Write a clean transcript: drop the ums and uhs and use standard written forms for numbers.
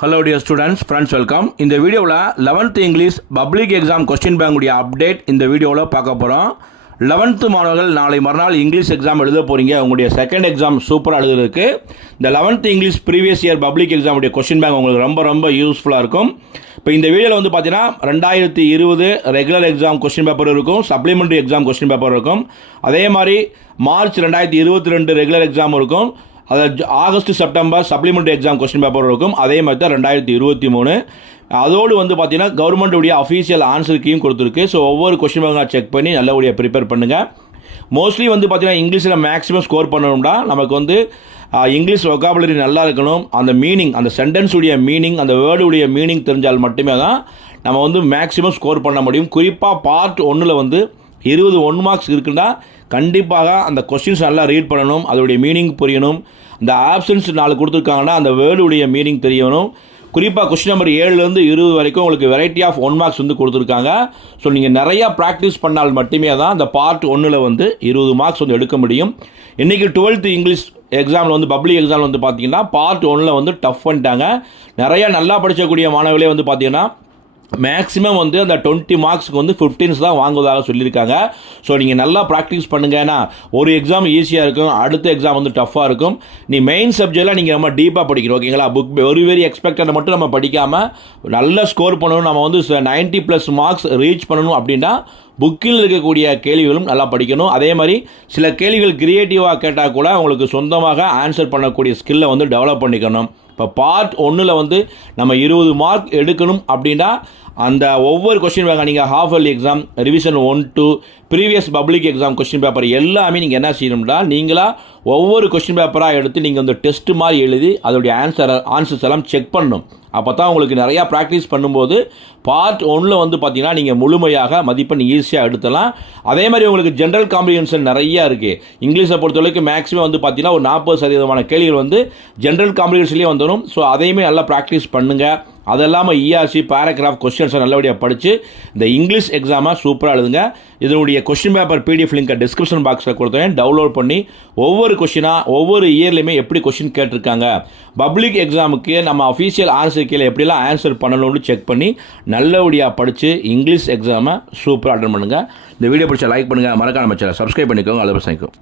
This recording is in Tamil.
Hello dear students, friends welcome. இந்த வீடியோவில் 11th English public exam question பேங்குடைய அப்டேட் இந்த வீடியோவில் பார்க்க போகிறோம். 11th மாணவர்கள் நாளை மறுநாள் இங்கிலீஷ் எக்ஸாம் எழுத போகிறீங்க. உங்களுடைய செகண்ட் எக்ஸாம் சூப்பராக எழுதுறதுக்கு இந்த 11th English previous year public எக்ஸாமுடைய கொஸ்டின் பேங்க் உங்களுக்கு ரொம்ப யூஸ்ஃபுல்லாக இருக்கும். இப்போ இந்த வீடியோவில் வந்து பார்த்தீங்கன்னா 2020 ரெகுலர் எக்ஸாம் கொஸ்டின் பேப்பர் இருக்கும், சப்ளிமெண்ட்ரி எக்ஸாம் கொஸ்டின் பேப்பர் இருக்கும். அதே மாதிரி மார்ச் 2022 ரெகுலர் எக்ஸாம் இருக்கும். அதாவது August September supplementary exam question paper இருக்கும். அதே மாதிரி தான் 2023 அதோடு வந்து பார்த்தீங்கன்னா கவர்மெண்ட்டுடைய அஃபீஷியல் ஆன்சர் கீயும் கொடுத்துருக்கு. ஸோ ஒவ்வொரு கொஸ்டின் பேங்காக செக் பண்ணி நல்லபடியாக ப்ரிப்பேர் பண்ணுங்கள். மோஸ்ட்லி வந்து பார்த்தீங்கன்னா இங்கிலீஷில் மேக்ஸிமம் ஸ்கோர் பண்ணணும்னா நமக்கு வந்து இங்கிலீஷ் வொக்காபுலரி நல்லா இருக்கணும். அந்த மீனிங், அந்த சென்டென்ஸுடைய மீனிங், அந்த வேர்டுடைய மீனிங் தெரிஞ்சால் மட்டுமே தான் நம்ம வந்து மேக்ஸிமம் ஸ்கோர் பண்ண முடியும். குறிப்பாக பார்ட் 1 வந்து 20 1 மார்க்ஸ் இருக்குன்னா கண்டிப்பாக அந்த கொஸ்டின்ஸ் நல்லா ரீட் பண்ணணும், அதோடைய மீனிங் புரியணும். இந்த ஆப்ஷன்ஸ் 4 கொடுத்துருக்காங்கன்னா அந்த வேர்டுடைய மீனிங் தெரியணும். குறிப்பாக கொஸ்டின் நம்பர் 7லேருந்து 20 வரைக்கும் உங்களுக்கு வெரைட்டி ஆஃப் 1 மார்க்ஸ் வந்து கொடுத்துருக்காங்க. ஸோ நீங்கள் நிறையா ப்ராக்டிஸ் பண்ணால் மட்டுமே தான் அந்த பார்ட் 1 வந்து 20 மார்க்ஸ் வந்து எடுக்க முடியும். இன்றைக்கி 12th இங்கிலீஷ் எக்ஸாமில் வந்து பப்ளிக் எக்ஸாமில் வந்து பார்த்தீங்கன்னா பார்ட் 1 வந்து டஃப் பண்ணிட்டாங்க. நிறையா நல்லா படிக்கக்கூடிய மாணவர்களே வந்து பார்த்தீங்கன்னா மேக்ஸிமம் வந்து அந்த 20 மார்க்ஸுக்கு வந்து 15 தான் வாங்குவதாக சொல்லியிருக்காங்க. ஸோ நீங்கள் நல்லா ப்ராக்டிஸ் பண்ணுங்கன்னா ஒரு எக்ஸாம் ஈஸியாக இருக்கும், அடுத்த எக்ஸாம் வந்து டஃப்பாக இருக்கும். நீ மெயின் சப்ஜெக்ட்லாம் நீங்கள் ரொம்ப டீப்பாக படிக்கணும், ஓகேங்களா? புக் வெரி எக்ஸ்பெக்டட் மட்டும் நம்ம படிக்காமல் நல்ல ஸ்கோர் பண்ணணும். நம்ம வந்து 90+ மார்க்ஸ் ரீச் பண்ணணும் அப்படின்னா புக்கில் இருக்கக்கூடிய கேள்விகளும் நல்லா படிக்கணும். அதே மாதிரி சில கேள்விகள் கிரியேட்டிவாக கேட்டால் கூட உங்களுக்கு சொந்தமாக ஆன்சர் பண்ணக்கூடிய ஸ்கில்லை வந்து டெவலப் பண்ணிக்கணும். இப்போ பார்ட் 1 வந்து நம்ம 20 மார்க் எடுக்கணும் அப்படின்னா அந்த ஒவ்வொரு கொஸ்டின் பேங்காக நீங்கள் half yearly exam, revision 1 to previous public exam question paper எல்லாமே நீங்கள் என்ன செய்யணும்னா நீங்களாக ஒவ்வொரு கொஸ்டின் பேப்பராக எடுத்து நீங்கள் வந்து டெஸ்ட் மாதிரி எழுதி அதோடைய ஆன்சர்ஸ் எல்லாம் செக் பண்ணணும். அப்போ தான் உங்களுக்கு நிறையா ப்ராக்டிஸ் பண்ணும்போது பார்ட் 1 வந்து பார்த்தீங்கன்னா நீங்கள் முழுமையாக மதிப்பெண் ஈஸியாக எடுத்தலாம். அதே மாதிரி உங்களுக்கு ஜென்ரல் காம்ப்ரிஹென்ஷன் நிறையா இருக்குது. இங்கிலீஷை பொறுத்தவரைக்கும் மேக்ஸிமம் வந்து பார்த்தீங்கன்னா ஒரு 40% கேள்விகள் வந்து ஜென்ரல் காம்ப்ரிஹென்ஷன்லேயே வந்துடும். ஸோ அதையுமே நல்லா ப்ராக்டிஸ் பண்ணுங்கள். அது இல்லாமல் இஆர்சி பேராகிராஃப் கொஸ்டின்ஸை நல்லபடியாக படித்து இந்த இங்கிலீஷ் எக்ஸாமை சூப்பராக எழுதுங்க. இதனுடைய கொஸ்டின் பேப்பர் பிடிஎஃப் லிங்கை டிஸ்கிரிப்ஷன் பாக்ஸில் கொடுத்தேன், டவுன்லோட் பண்ணி ஒவ்வொரு கொஸ்டினாக ஒவ்வொரு இயர்லையுமே எப்படி கொஸ்டின் கேட்டிருக்காங்க, பப்ளிக் எக்ஸாமுக்கு நம்ம அஃபீஷியல் ஆன்சர் கீழே எப்படிலாம் ஆன்சர் பண்ணணும்னு செக் பண்ணி நல்லபடியாக படித்து இங்கிலீஷ் எக்ஸாமை சூப்பராக அட்டன் பண்ணுங்கள். இந்த வீடியோ பிடிச்சா லைக் பண்ணுங்கள், மறக்காம சேனலை சப்ஸ்கிரைப் பண்ணிக்கோங்க. அதை பசங்க